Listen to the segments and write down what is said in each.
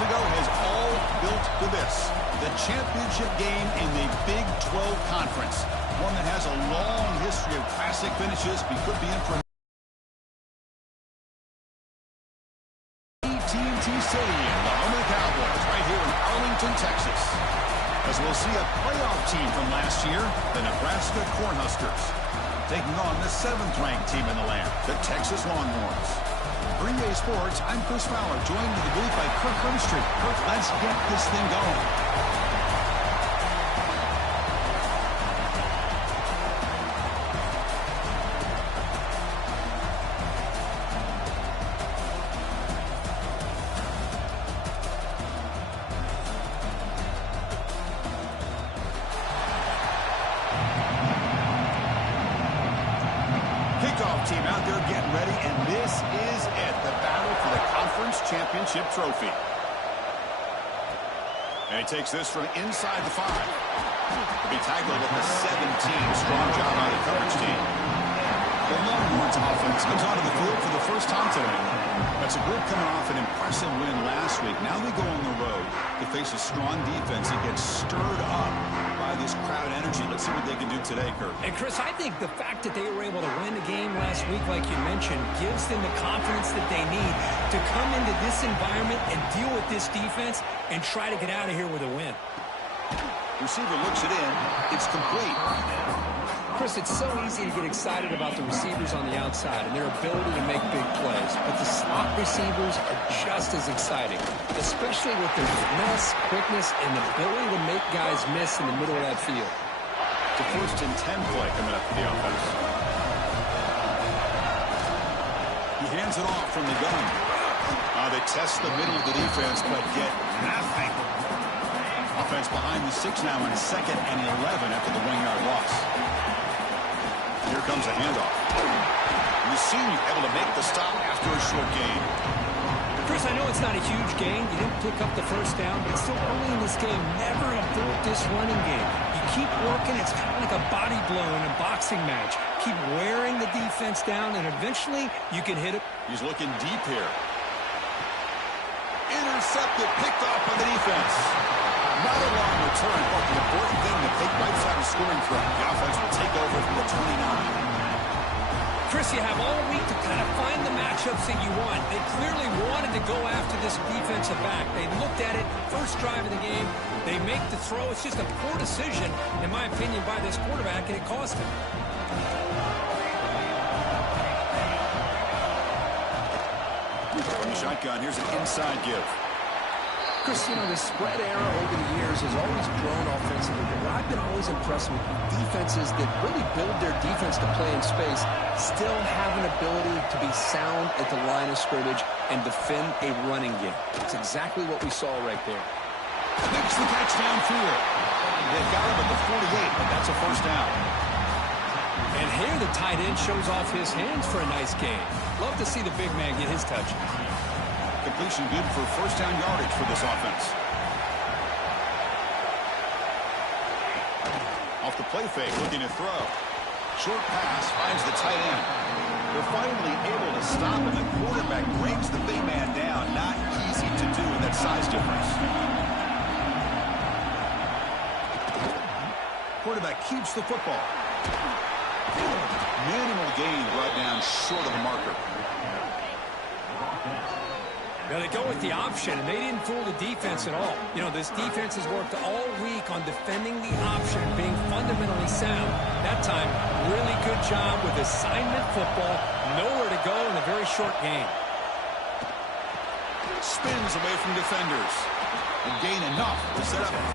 ago has all built to this. The championship game in the Big 12 Conference. One that has a long history of classic finishes. We could be in for AT&T Stadium, the home of the Cowboys, right here in Arlington, Texas. As we'll see a playoff team from last year, the Nebraska Cornhuskers, taking on the 7th-ranked team in the land, the Texas Longhorns. For EA Sports, I'm Chris Fowler, joined in the booth by Kirk Hermstreet. Kirk, let's get this thing going. Team out there getting ready, and this is it, the battle for the conference championship trophy. And he takes this from inside the 5. To be tackled with the 17. Strong job by the coverage team. The Longhorns offense comes onto the field for the first time today. That's a group coming off an impressive win last week. Now they go on the road to face a strong defense that gets stirred up by this crowd energy. Let's see what they can do today, Kurt. And, Chris, I think the fact that they were able to win the game last week, like you mentioned, gives them the confidence that they need to come into this environment and deal with this defense and try to get out of here with a win. Receiver looks it in. It's complete. Chris, it's so easy to get excited about the receivers on the outside and their ability to make big plays, but the slot receivers are just as exciting, especially with their finesse, quickness, and the ability to make guys miss in the middle of that field. The 1st and 10 play coming up for the offense. He hands it off from the gun. They test the middle of the defense, but get nothing. Offense behind the 6 now in 2nd and 11 after the 1-yard loss. Here comes a handoff. And the senior able to make the stop after a short gain. Chris, I know it's not a huge gain. You didn't pick up the first down, but still early in this game, never abort this running game. You keep working. It's kind of like a body blow in a boxing match. Keep wearing the defense down, and eventually you can hit it. He's looking deep here. Intercepted, picked off by the defense. Not a long return, but the important thing to take right side of scoring threat. The offense will take over from the 29. Chris, you have all week to kind of find the matchups that you want. They clearly wanted to go after this defensive back. They looked at it, first drive of the game. They make the throw. It's just a poor decision, in my opinion, by this quarterback, and it cost him. From the shotgun, here's an inside give. Chris, you know, the spread era over the years has always grown offensively, but I've been always impressed with defenses that really build their defense to play in space, still have an ability to be sound at the line of scrimmage and defend a running game. That's exactly what we saw right there. Makes the catch downfield. They got him at the 48, but that's a first down. And here the tight end shows off his hands for a nice gain. Love to see the big man get his touches. Completion good for first down yardage for this offense. Off the play fake, looking to throw. Short pass finds the tight end. They're finally able to stop, and the quarterback brings the big man down. Not easy to do with that size difference. Quarterback keeps the football. Minimal gain brought down short of the marker. Now they go with the option, and they didn't fool the defense at all. You know, this defense has worked all week on defending the option, being fundamentally sound. That time, really good job with assignment football. Nowhere to go in a very short game. Spins away from defenders. And gain enough to set up.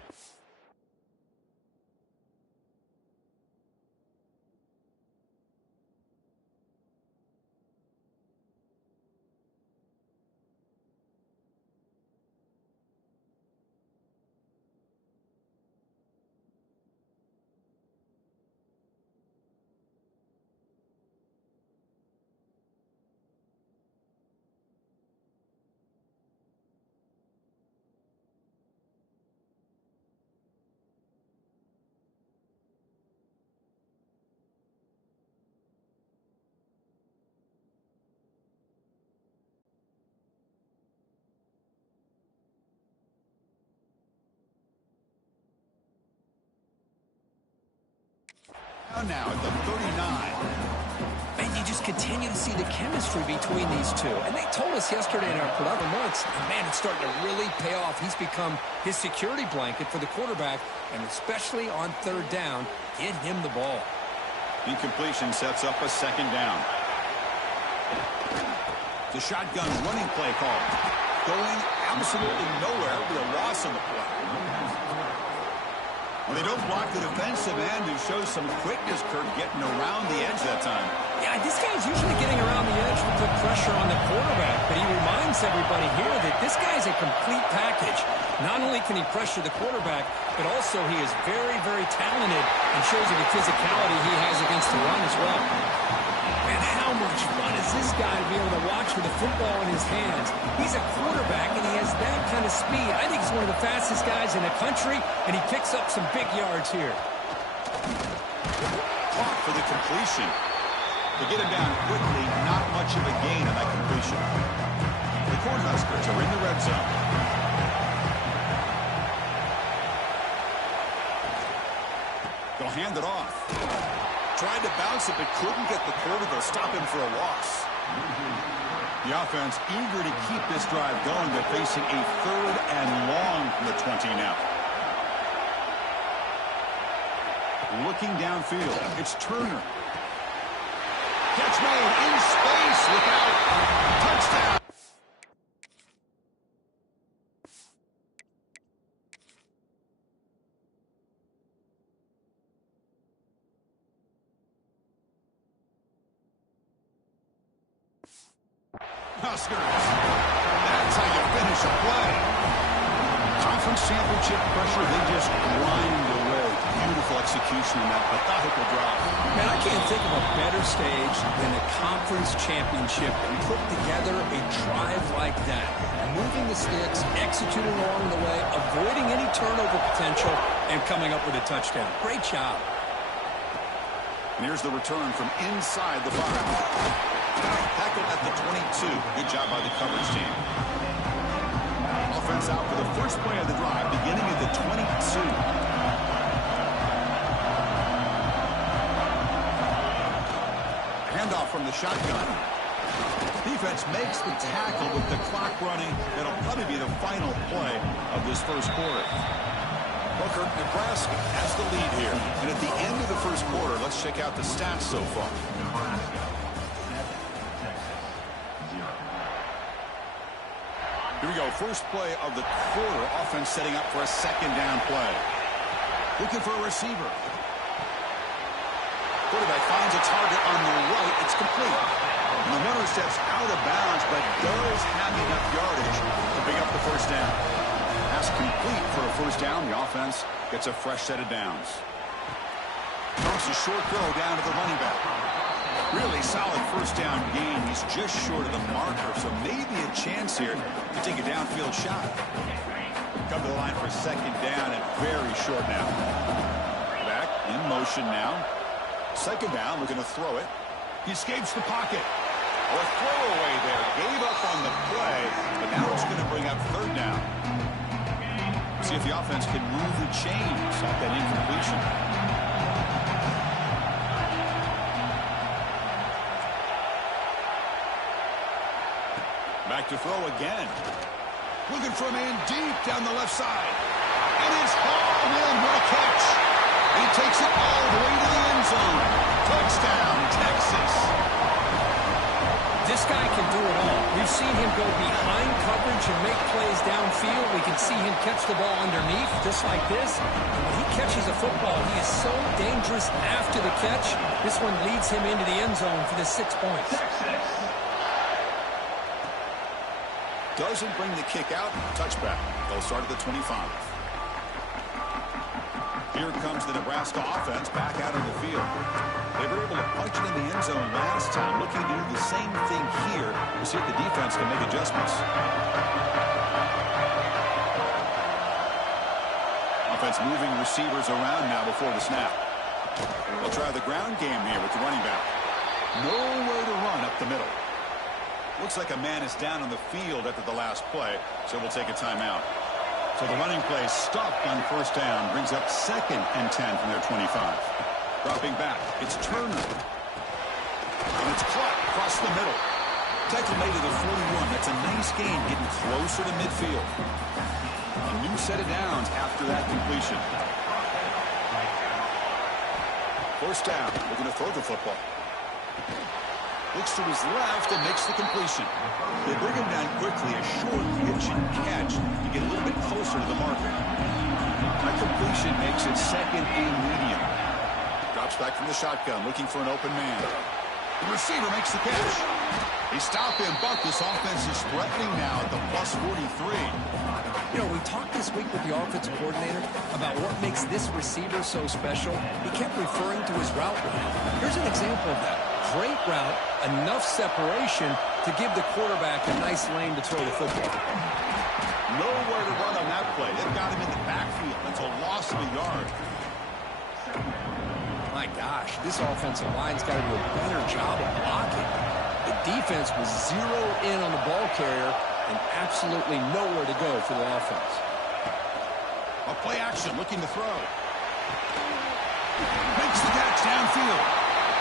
Now at the 39. And you just continue to see the chemistry between these two. And they told us yesterday in our production months, man, it's starting to really pay off. He's become his security blanket for the quarterback, and especially on third down, get him the ball. Incompletion sets up a second down. The shotgun running play call. Going absolutely nowhere with a loss on the play. Well, they don't block the defensive end, who shows some quickness, Kirk, getting around the edge that time. Yeah, this guy's usually getting around the edge to put pressure on the quarterback, but he reminds everybody here that this guy's a complete package. Not only can he pressure the quarterback, but also he is very, very talented and shows you the physicality he has against the run as well. Man, how much fun is this guy to be able to watch with a football in his hands? He's a quarterback, and he has that kind of speed. I think he's one of the fastest guys in the country, and he picks up some big yards here. Clock for the completion. To get him down quickly, not much of a gain on that completion. The Cornhuskers are in the red zone. They'll hand it off. Tried to bounce it, but couldn't get the quarter. They'll stop him for a loss. The offense eager to keep this drive going. They're facing a third and long from the 20 now. Looking downfield, it's Turner. Catch made in space without touchdown. Huskers. That's how you finish a play. Conference championship pressure, they just grind away. Beautiful execution in that methodical drive. Man, I can't think of a better stage than a conference championship and put together a drive like that. Moving the sticks, executing along the way, avoiding any turnover potential, and coming up with a touchdown. Great job. And here's the return from inside the 5. Tackled at the 22. Good job by the coverage team. Offense out for the first play of the drive, beginning at the 22. Handoff from the shotgun. Defense makes the tackle with the clock running. It'll probably be the final play of this first quarter. Booker, Nebraska has the lead here. And at the end of the first quarter, let's check out the stats so far. Here we go, first play of the quarter. Offense setting up for a second down play. Looking for a receiver. Quarterback finds a target on the right. It's complete. And the runner steps out of bounds, but does have enough yardage to pick up the first down. Pass complete for a first down. The offense gets a fresh set of downs. Throws a short throw down to the running back. Really solid first down gain. He's just short of the marker, so maybe a chance here to take a downfield shot. Come to the line for second down and very short now. Back in motion now. Second down, looking to throw it. He escapes the pocket. A throwaway there. Gave up on the play, but now it's going to bring up third down. See if the offense can move the chains off that incompletion. Back to throw again. Looking for a man deep down the left side. And it's hauled in. What a catch. And he takes it all the way to the end zone. Touchdown, Texas. This guy can do it all. We've seen him go behind coverage and make plays downfield. We can see him catch the ball underneath, just like this. And when he catches a football, he is so dangerous after the catch. This one leads him into the end zone for the 6 points. Doesn't bring the kick out. Touchback. They'll start at the 25. Here comes the Nebraska offense back out on the field. They were able to punch it in the end zone last time. Looking to do the same thing here to see if the defense can make adjustments. Offense moving receivers around now before the snap. They'll try the ground game here with the running back. Nowhere to run up the middle. Looks like a man is down on the field after the last play, so we'll take a timeout. So the running play stopped on first down, brings up 2nd and 10 from their 25. Dropping back. It's Turner. And it's Clark across the middle. Tackle made to the 41. That's a nice gain, getting closer to midfield. A new set of downs after that completion. First down, looking to throw the football. Looks to his left and makes the completion. They bring him down quickly, a short pitch and catch to get a little bit closer to the marker. That completion makes it second and medium. Drops back from the shotgun, looking for an open man. The receiver makes the catch. They stop him, but this offense is threatening now at the plus 43. You know, we talked this week with the offensive coordinator about what makes this receiver so special. He kept referring to his route running. Here's an example of that. Great route, enough separation to give the quarterback a nice lane to throw the football. Nowhere to run on that play. They've got him in the backfield. That's a loss of a yard. My gosh, this offensive line's got to do a better job of blocking. The defense was zeroed in on the ball carrier and absolutely nowhere to go for the offense. A play action, looking to throw. Makes the catch downfield.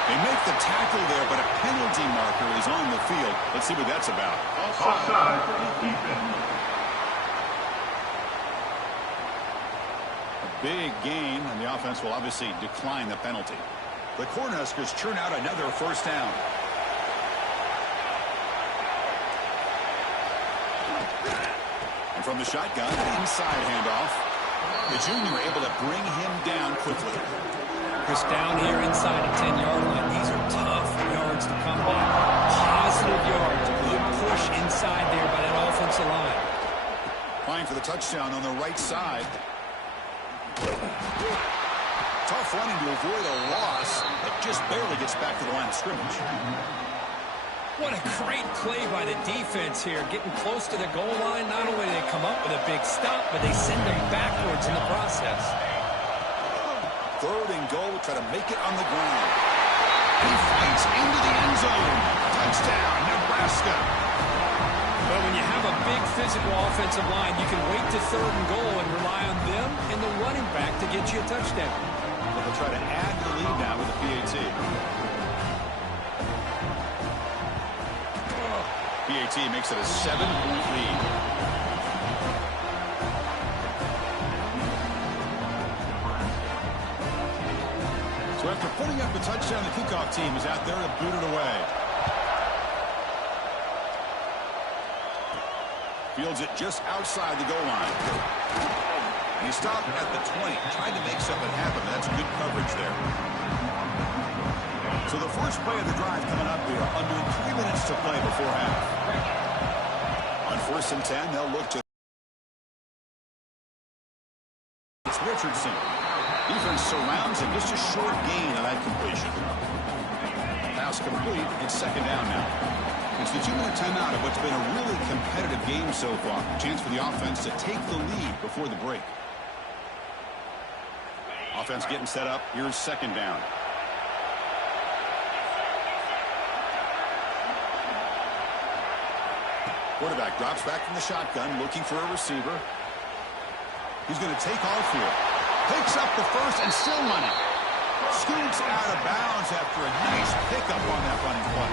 They make the tackle there, but a penalty marker is on the field. Let's see what that's about. Offside for the defense. Big gain, and the offense will obviously decline the penalty. The Cornhuskers churn out another first down. And from the shotgun, an inside handoff. The junior able to bring him down quickly. Just down here inside the 10-yard line. These are tough yards to come by. Positive yards. Good push inside there by that offensive line. Applying for the touchdown on the right side. Tough running to avoid a loss, but just barely gets back to the line of scrimmage. What a great play by the defense here. Getting close to the goal line, not only do they come up with a big stop, but they send them backwards in the process. Third and goal, try to make it on the ground. And he fights into the end zone. Touchdown, Nebraska. But when you have a big physical offensive line, you can wait to third and goal and rely on them and the running back to get you a touchdown. They'll try to add to the lead now with the PAT. PAT makes it a 7-point lead. So after putting up a touchdown, the kickoff team is out there to boot it away. Fields it just outside the goal line. And he stopped at the 20, trying to make something happen. That's good coverage there. So the first play of the drive coming up here, under 3 minutes to play before half. On 1st and 10, they'll look to... It's Richardson. Defense surrounds him. Just a short gain on that completion. Pass complete. It's second down now. It's the 2-minute timeout of what's been a really competitive game so far. Chance for the offense to take the lead before the break. Offense getting set up. Here's second down. Quarterback drops back from the shotgun, looking for a receiver. He's going to take off here. Picks up the first and still running. Scoots out of bounds after a nice pickup on that running play.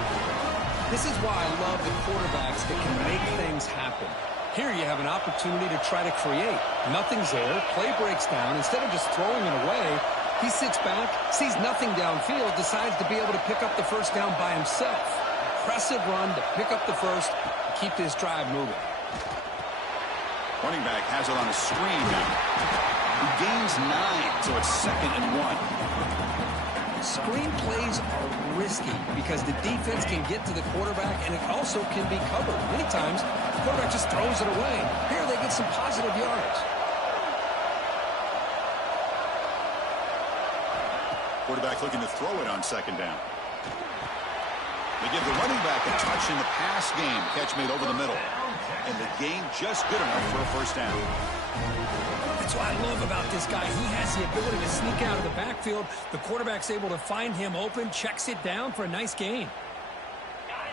This is why I love the quarterbacks that can make things happen. Here you have an opportunity to try to create. Nothing's there. Play breaks down. Instead of just throwing it away, he sits back, sees nothing downfield, decides to be able to pick up the first down by himself. Impressive run to pick up the first and keep this drive moving. Running back has it on a screen now. He gains 9, so it's 2nd and 1. Screen plays are risky because the defense can get to the quarterback and it also can be covered. Many times, the quarterback just throws it away. Here they get some positive yards. Quarterback looking to throw it on second down. They give the running back a touch in the pass game. Catch made over the middle. And the gain just good enough for a first down. That's what I love about this guy. He has the ability to sneak out of the backfield. The quarterback's able to find him open, checks it down for a nice gain.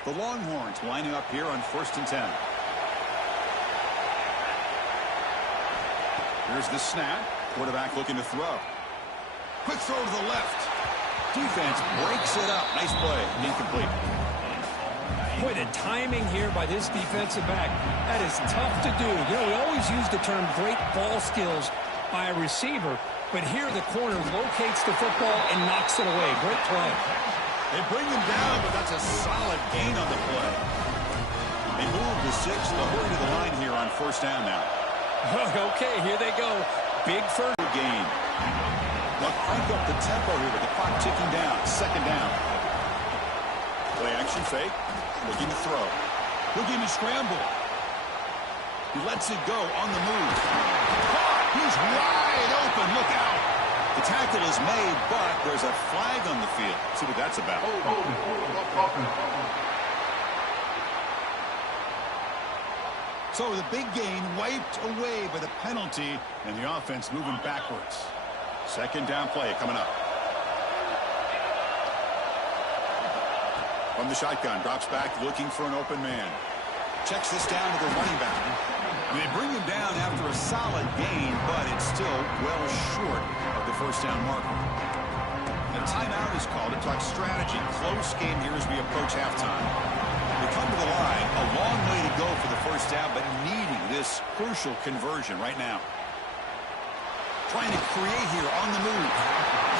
The Longhorns lining up here on 1st and 10. Here's the snap. Quarterback looking to throw. Quick throw to the left. defense breaks it up. Nice play. Incomplete. Boy, the timing here by this defensive back, that is tough to do. You know, we always use the term great ball skills by a receiver, but here the corner locates the football and knocks it away. Great play. They bring him down, but that's a solid gain on the play. They move the 6. They'll hurry to the line here on first down now. Okay, here they go. Big first gain. They'll crank up the tempo here with the clock ticking down. Second down. Play action fake. Looking to throw. Looking to scramble. He lets it go on the move. He's wide open. Look out. The tackle is made, but there's a flag on the field. See what that's about. So the big gain wiped away by the penalty, and the offense moving backwards. Second down play coming up. From the shotgun, drops back, looking for an open man. Checks this down to the running back. They bring him down after a solid gain, but it's still well short of the first down marker. The timeout is called to talk strategy. Close game here as we approach halftime. They come to the line, a long way to go for the first down, but needing this crucial conversion right now. Trying to create here on the move.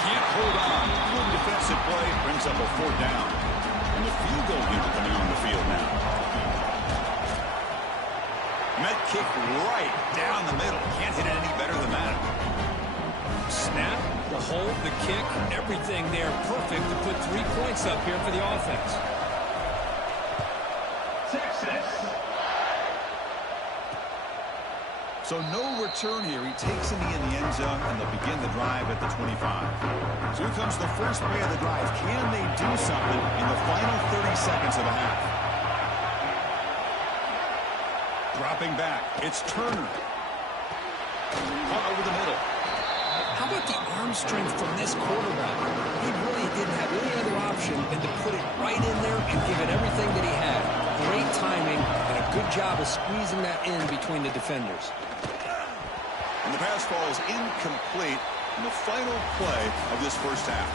Can't hold on. Good defensive play, brings up a fourth down. And the field goal unit coming on the field now. Met kick right down the middle. Can't hit it any better than that. snap, the hold, the kick, everything there perfect to put 3 points up here for the offense. So no return here. He takes it in the end zone, and they'll begin the drive at the 25. So here comes the first play of the drive. Can they do something in the final 30 seconds of the half? Dropping back. It's Turner. Caught over the middle. How about the arm strength from this quarterback? He really didn't have any other option than to put it right in there and give it everything that he had. Great timing and a good job of squeezing that in between the defenders. And the pass falls incomplete in the final play of this first half.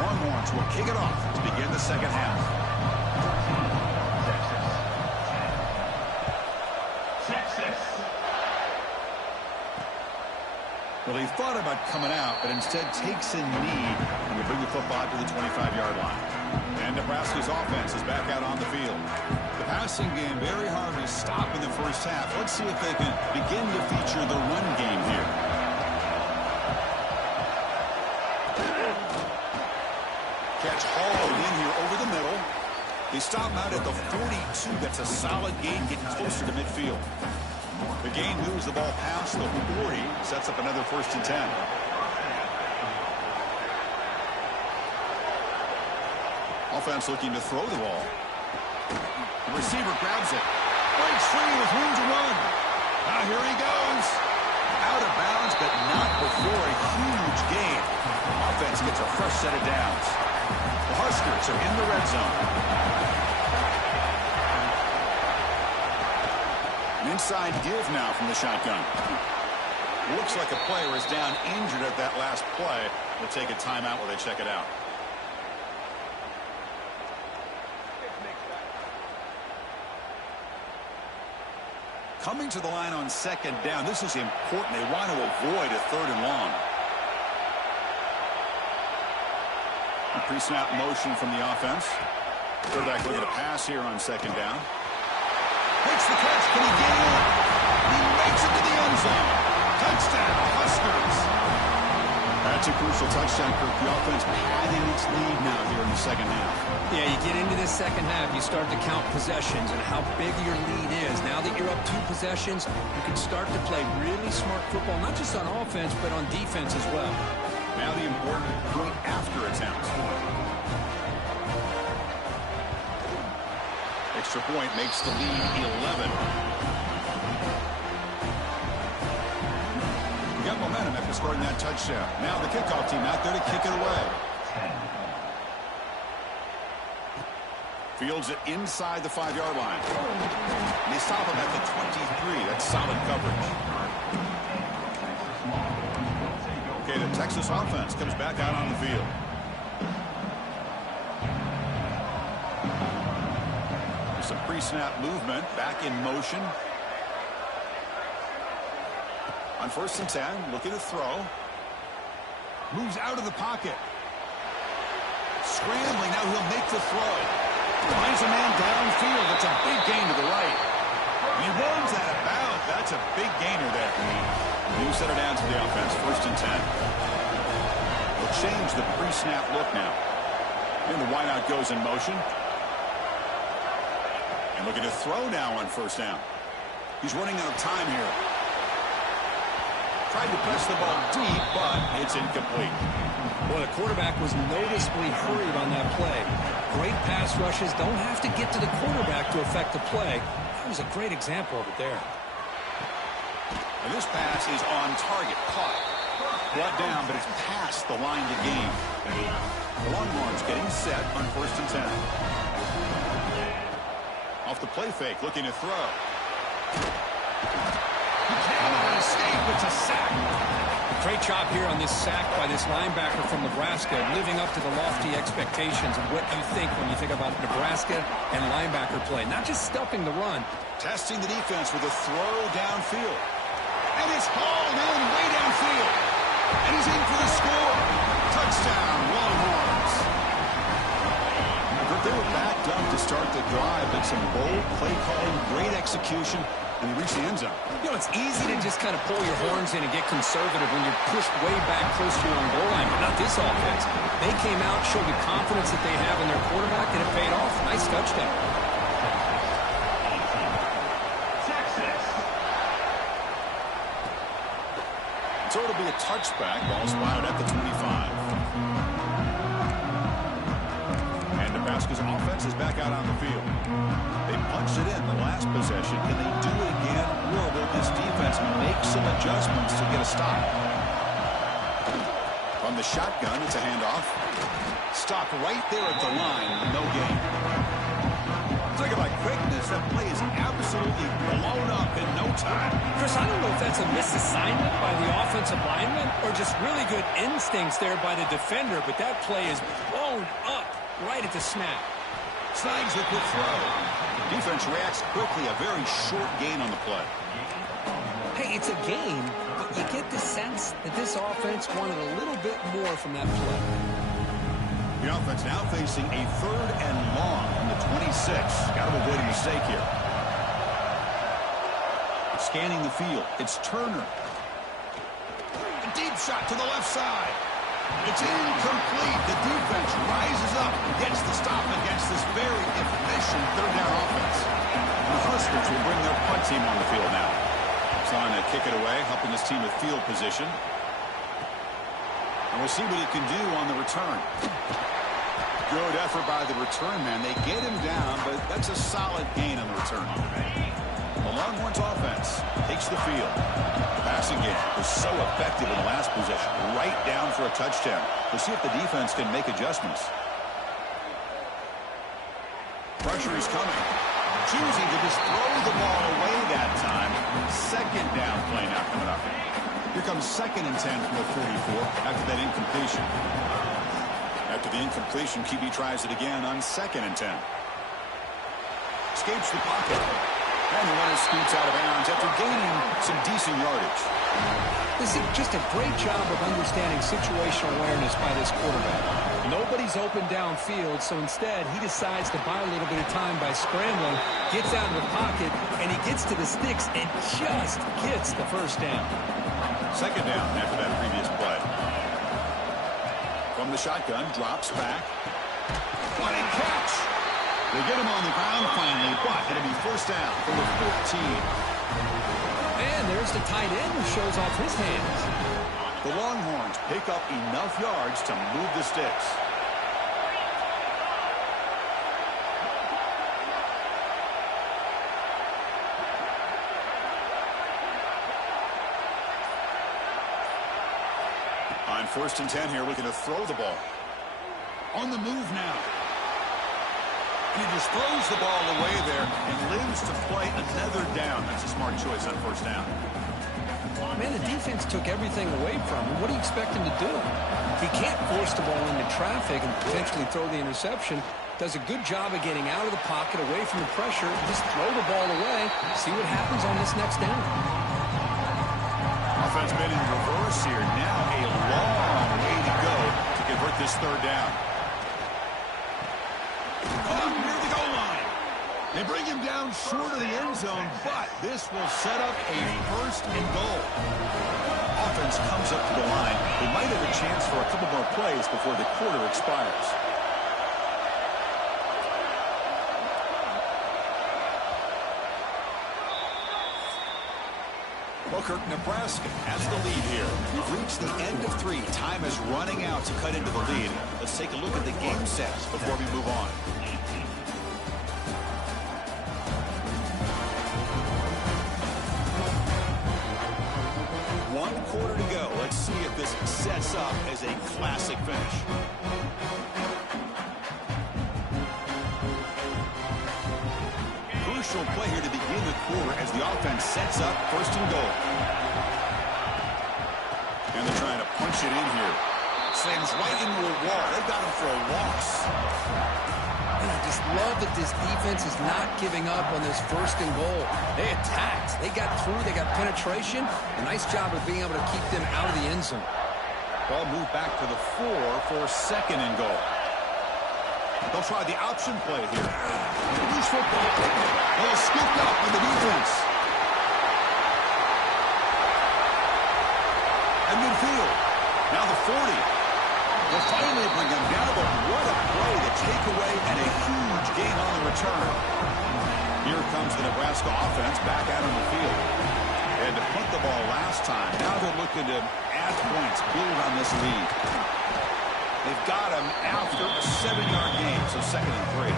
Longhorns will kick it off to begin the second half. Well, he thought about coming out, but instead takes a knee and will bring the football to the 25-yard line. And Nebraska's offense is back out on the field. The passing game very hard to stop in the first half. Let's see if they can begin to feature the run game here. Catch hauled in here over the middle. They stop him out at the 42. That's a solid gain, getting closer to midfield. The gain moves the ball past the 40, sets up another 1st and 10. Offense looking to throw the ball. The receiver grabs it. Breaks free with room to run. Now here he goes. Out of bounds, but not before a huge gain. Offense gets a fresh set of downs. The Huskers are in the red zone. Inside give now from the shotgun. Looks like a player is down injured at that last play. We'll take a timeout while they check it out. Coming to the line on 2nd down. This is important. They want to avoid a 3rd and long. A pre-snap motion from the offense. Quarterback looking to pass here on 2nd down. Makes the catch. Can he get in? He makes it to the end zone. Touchdown, Huskers. That's a crucial touchdown, Kirk. The offense padding its lead now here in the second half. Yeah, you get into this second half, you start to count possessions and how big your lead is. Now that you're up 2 possessions, you can start to play really smart football, not just on offense, but on defense as well. Now the important point after attempt. Extra point makes the lead 11. We got momentum after scoring that touchdown. Now the kickoff team out there to kick it away. Fields it inside the 5-yard line. And they stop him at the 23. That's solid coverage. Okay, Okay, the Texas offense comes back out on the field. Some pre-snap movement, back in motion. On 1st and 10, looking to throw. Moves out of the pocket. Scrambling, now he'll make the throw. Finds a man downfield. That's a big gain to the right. He runs that about. That's a big gainer there. New set it down to the offense, 1st and 10. They'll change the pre-snap look now. And the wideout goes in motion. And looking to throw now on 1st down. He's running out of time here. Tried to press the ball deep, but it's incomplete. Well, the quarterback was noticeably hurried on that play. Great pass rushes don't have to get to the quarterback to affect the play. That was a great example of it there. And this pass is on target. Caught. Brought down, but it's past the line to gain. The Longhorns getting set on 1st and 10. Off the play fake, looking to throw. He can't escape. It's a sack. Great job here on this sack by this linebacker from Nebraska, living up to the lofty expectations of what you think when you think about Nebraska and linebacker play. Not just stuffing the run. Testing the defense with a throw downfield. And it's hauled in way downfield. And he's in for the score. Touchdown, Longhorns. They were backed up to start the drive, but some bold play calling, great execution, and they reached the end zone. You know, it's easy to just kind of pull your horns in and get conservative when you're pushed way back close to your own goal line, but not this offense. They came out, showed the confidence that they have in their quarterback, and it paid off. Nice touchdown. So it'll be a touchback. Ball spotted at the 25. And Nebraska's offense is back out on the field. They punched it in the last possession. Can they do it again? Or will this defense make some adjustments to get a stop? From the shotgun, it's a handoff. Stop right there at the line. No gain. Talk about quickness. That play is absolutely blown up in no time. Chris, I don't know if that's a misassignment by the offensive lineman or just really good instincts there by the defender, but that play is blown up right at the snap. Snags with the throw. Defense reacts quickly. A very short gain on the play. Hey, it's a gain, but you get the sense that this offense wanted a little bit more from that play. The offense now facing a 3rd and long from the 26. Got to avoid a mistake here. Scanning the field. It's Turner. A deep shot to the left side. It's incomplete. The defense rises up and gets the stop against this very efficient 3rd down offense. The Huskers will bring their punt team on the field now. Trying to kick it away, helping his team with field position. And we'll see what he can do on the return. Good effort by the return man. They get him down, but that's a solid gain on the return. The Longhorns offense takes the field. The passing game was so effective in the last possession. Right down for a touchdown. We'll see if the defense can make adjustments. Pressure is coming. Choosing to just throw the ball away that time. 2nd down play now coming up. Here comes 2nd and 10 from the 44 after that incompletion. After the incompletion, QB tries it again on 2nd and 10. Escapes the pocket. And the runner scoots out of bounds after gaining some decent yardage. This is just a great job of understanding situational awareness by this quarterback. Nobody's open downfield, so instead he decides to buy a little bit of time by scrambling, gets out of the pocket, and he gets to the sticks and just gets the 1st down. 2nd down after that previous play. From the shotgun, drops back. What a catch! They get him on the ground finally, but it'll be 1st down from the 14. And there's the tight end who shows off his hands. The Longhorns pick up enough yards to move the sticks. On 1st and 10 here, looking to throw the ball. On the move now. And he just throws the ball away there and lives to play another down. That's a smart choice on 1st down. Man, the defense took everything away from him. What do you expect him to do? He can't force the ball into traffic and potentially throw the interception. Does a good job of getting out of the pocket, away from the pressure. Just throw the ball away. See what happens on this next down. Offense been in reverse here. Now a long way to go to convert this third down. Caught near the goal line. They bring him down short of the end zone, but this will set up a first and goal. Offense comes up to the line. They might have a chance for a couple more plays before the quarter expires. Booker, Nebraska has the lead here. We've reached the end of 3. Time is running out to cut into the lead. Let's take a look at the game sets before we move on. One quarter to go. Let's see if this sets up as a classic finish. Crucial play here to begin the quarter as the offense sets up first and goal. And they're trying to punch it in here. Slams right into a wall. They've got him for a loss. And I just love that this defense is not giving up on this first and goal. They attacked. They got through. They got penetration. A nice job of being able to keep them out of the end zone. Ball moved back to the 4 for second and goal. They'll try the option play here. Loose football. They'll scoop up on the defense. And midfield. Now the 40. They'll finally bring him down, but what a play, the takeaway, and a huge gain on the return. Here comes the Nebraska offense back out on the field. They had to punt the ball last time. Now they're looking to add points, build on this lead. They've got him after a 7-yard gain, so second and 3.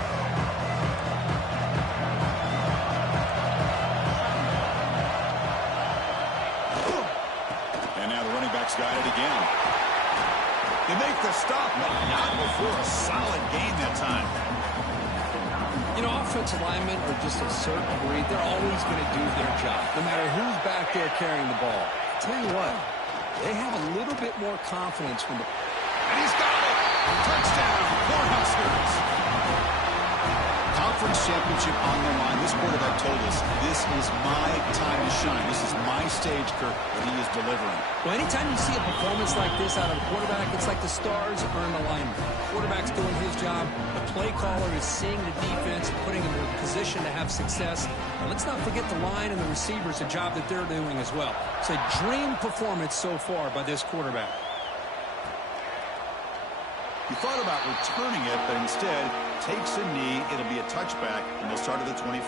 And now the running back's got it again. They make the stop, but not before a solid gain that time. You know, offensive linemen are just a certain breed. They're always going to do their job, no matter who's back there carrying the ball. I'll tell you what, they have a little bit more confidence when the... And he's got it! Touchdown, Cornhuskers! Conference championship on the line. This quarterback told us, this is my time to shine. This is my stage, Kirk, and he is delivering. Well, anytime you see a performance like this out of a quarterback, it's like the stars are in alignment. The quarterback's doing his job. The play caller is seeing the defense, putting them in a position to have success. And let's not forget the line and the receivers, the job that they're doing as well. It's a dream performance so far by this quarterback. He thought about returning it, but instead takes a knee. It'll be a touchback, and they'll start at the 25.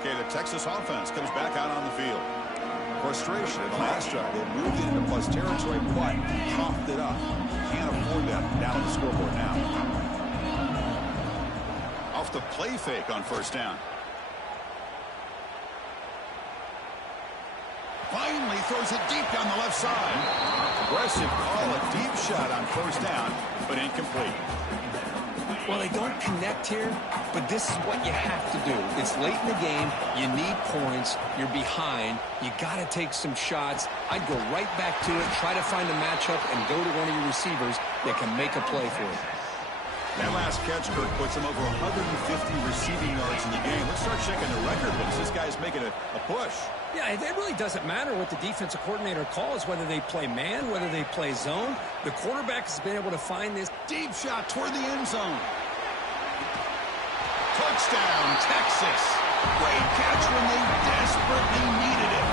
Okay, the Texas offense comes back out on the field. Frustration in the last drive. They moved it into plus territory, but coughed it up. Can't afford that down on the scoreboard now. Off the play fake on first down. Finally throws it deep down the left side. Aggressive call, a deep shot on first down, but incomplete. Well, they don't connect here, but this is what you have to do. It's late in the game. You need points. You're behind. You got to take some shots. I'd go right back to it, try to find a matchup, and go to one of your receivers that can make a play for you. That last catch, Kirk, puts him over 150 receiving yards in the game. Let's start checking the record books. This guy's making a push. Yeah, it really doesn't matter what the defensive coordinator calls, whether they play man, whether they play zone. The quarterback has been able to find this Deep shot toward the end zone. Touchdown, Texas. Great catch when they desperately needed it.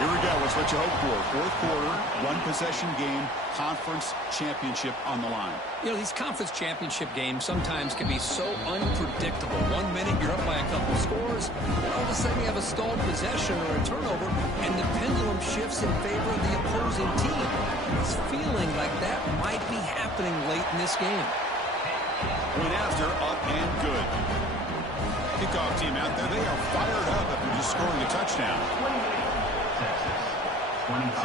Here we go. It's what you hope for. Fourth quarter, one-possession game, conference championship on the line. You know, these conference championship games sometimes can be so unpredictable. 1 minute you're up by a couple scores, and all of a sudden you have a stalled possession or a turnover, and the pendulum shifts in favor of the opposing team. It's feeling like that might be happening late in this game. Went after, up and good. Kickoff team out there. They are fired up after just scoring a touchdown. 26.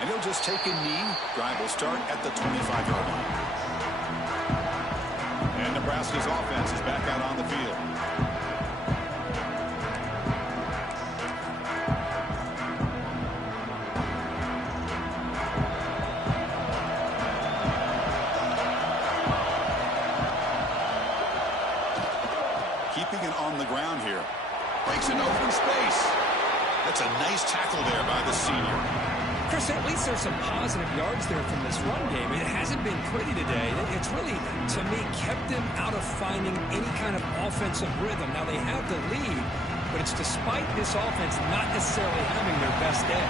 And he'll just take a knee. Drive will start at the 25-yard line. And Nebraska's offense is back out on the field. That's a nice tackle there by the senior. Chris, at least there's some positive yards there from this run game. It hasn't been pretty today. It's really, to me, kept them out of finding any kind of offensive rhythm. Now, they have the lead, but it's despite this offense not necessarily having their best day.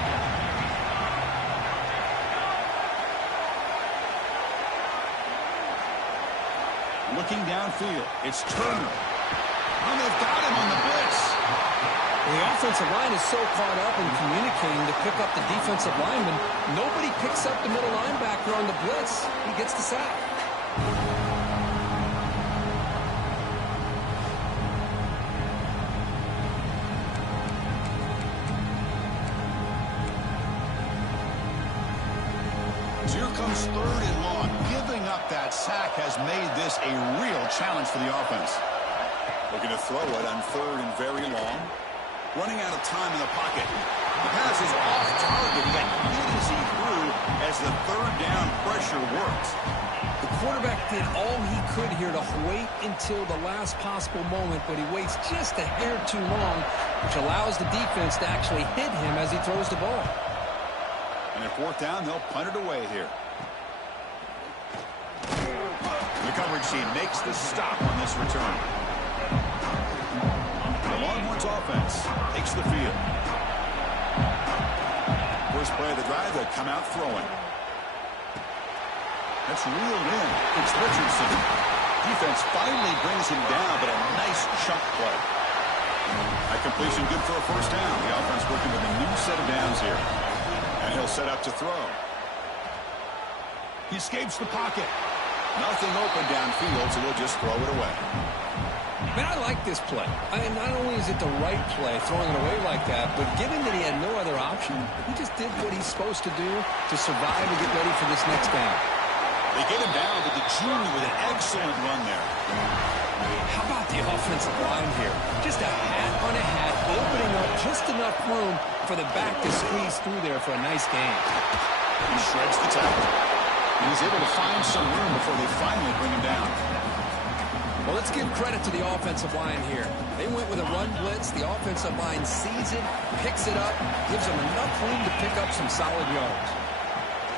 Looking downfield, it's Turner. Oh, they've got him on the blitz. The offensive line is so caught up in communicating to pick up the defensive lineman. Nobody picks up the middle linebacker on the blitz. He gets the sack. Here comes 3rd and long. Giving up that sack has made this a real challenge for the offense. Looking to throw it on 3rd and very long. Running out of time in the pocket. The pass is off target. He got hit as he threw as the 3rd down pressure works. The quarterback did all he could here to wait until the last possible moment, but he waits just a hair too long, which allows the defense to actually hit him as he throws the ball. And at 4th down, they'll punt it away here. The coverage team makes the stop on this return. The Longhorns offense takes the field. First play of the drive, they come out throwing. That's reeled in. It's Richardson. Defense finally brings him down, but a nice chunk play. That completion good for a 1st down. The offense working with a new set of downs here. And he'll set up to throw. He escapes the pocket. Nothing open downfield, so he'll just throw it away. Man, I like this play. I mean, not only is it the right play, throwing it away like that, but given that he had no other option, he just did what he's supposed to do to survive and get ready for this next down. They get him down, but the junior with an excellent run there. How about the offensive line here? Just a hat on a hat, opening up just enough room for the back to squeeze through there for a nice gain. He shreds the tackle. He's able to find some room before they finally bring him down. Well, let's give credit to the offensive line here. They went with a run blitz. The offensive line sees it, picks it up, gives them enough room to pick up some solid yards.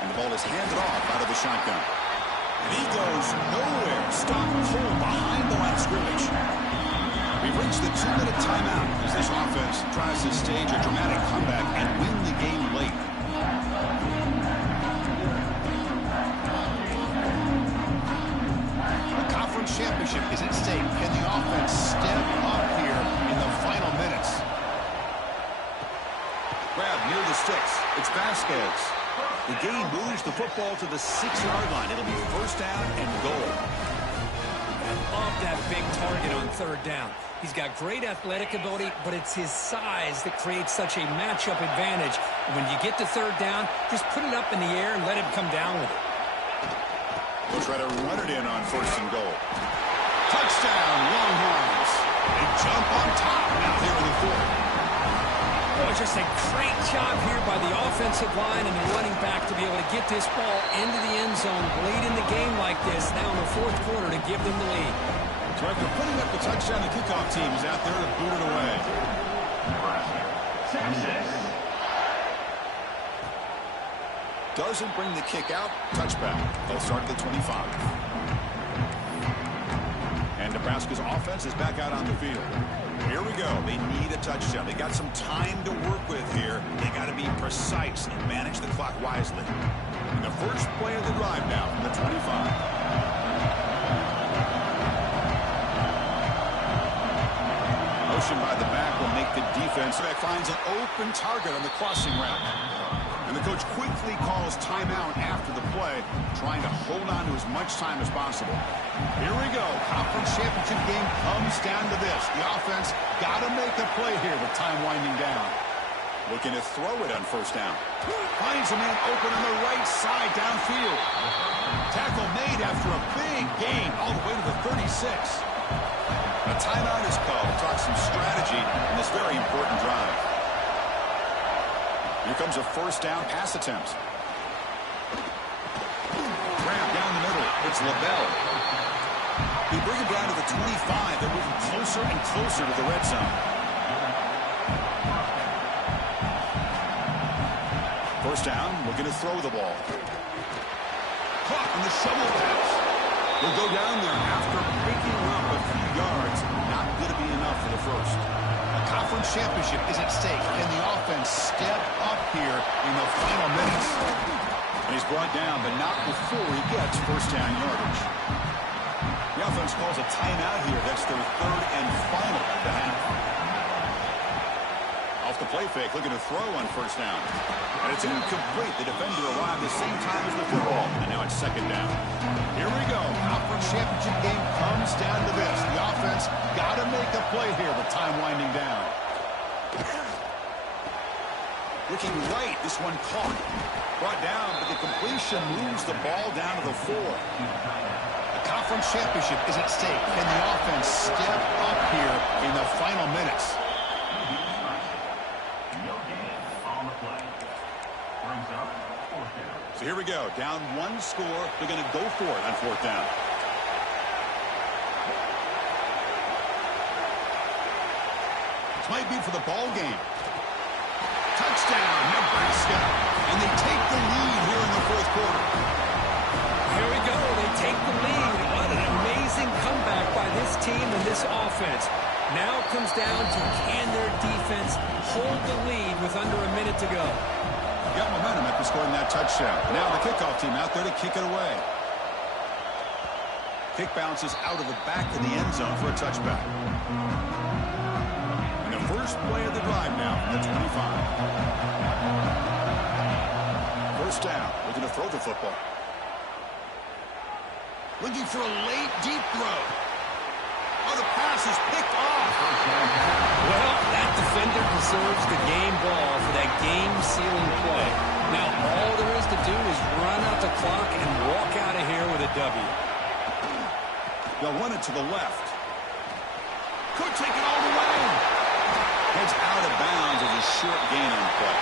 And the ball is handed off out of the shotgun. And he goes nowhere. Stopped cold behind the line of scrimmage. We've reached the 2-minute timeout as this offense tries to stage a dramatic comeback and win the game late. Championship is at stake. Can the offense step up here in the final minutes? Grab near the sticks. It's Vasquez. The game moves the football to the 6-yard line. It'll be 1st down and goal. I love that big target on 3rd down. He's got great athletic ability, but it's his size that creates such a matchup advantage. And when you get to 3rd down, just put it up in the air and let him come down with it. They'll try to run it in on 1st and goal. Touchdown, Longhorns. They jump on top now here in the 4th. Oh, just a great job here by the offensive line and the running back to be able to get this ball into the end zone late in the game like this, now in the 4th quarter to give them the lead. So after putting up the touchdown, the kickoff team is out there to boot it away. Doesn't bring the kick out. Touchback. They'll start at the 25. And Nebraska's offense is back out on the field. Here we go. They need a touchdown. They got some time to work with here. They got to be precise and manage the clock wisely. And the first play of the drive now from the 25. Motion by the back will make the defense. That finds an open target on the crossing route. And the coach quickly calls timeout after the play, trying to hold on to as much time as possible. Here we go. Conference championship game comes down to this. The offense got to make a play here with time winding down. Looking to throw it on 1st down. Finds a man open on the right side downfield. Tackle made after a big gain all the way to the 36. A timeout is called to talk some strategy in this very important drive. Here comes a 1st down pass attempt. Grab down the middle. It's LaBelle. They bring him down to the 25. They're moving closer and closer to the red zone. First down, looking to throw the ball. Caught in the shovel pass. Will go down there after picking up a few yards. Not going to be enough for the first. A conference championship is at stake. Can the offense step up here in the final minutes? And he's brought down, but not before he gets first down yardage. The offense calls a timeout here. That's their third and final of the half. Off the play fake, looking to throw on first down. And it's incomplete. The defender arrived the same time as the football. And now it's second down. Here we go. Conference championship game comes down to this. The offense got to make a play here with time winding down. Looking right, this one caught. Brought down, but the completion moves the ball down to the 4. The conference championship is at stake. Can the offense step up here in the final minutes? So here we go. Down 1 score. They're going to go for it on fourth down. This might be for the ball game. Touchdown, Nebraska. And they take the lead here in the fourth quarter. Here we go. They take the lead. What an amazing comeback by this team and this offense. Now it comes down to can their defense hold the lead with under a minute to go. Got momentum after scoring that touchdown. Now the kickoff team out there to kick it away. Kick bounces out of the back of the end zone for a touchback. And the first play of the drive now from the 25. First down, looking to throw the football. Looking for a late deep throw. Oh, the pass is picked off. Well, that defender deserves the game ball for that game-sealing play. Now, all there is to do is run out the clock and walk out of here with a W. They'll run it to the left. Could take it all the way. Heads out of bounds as a short gain on play.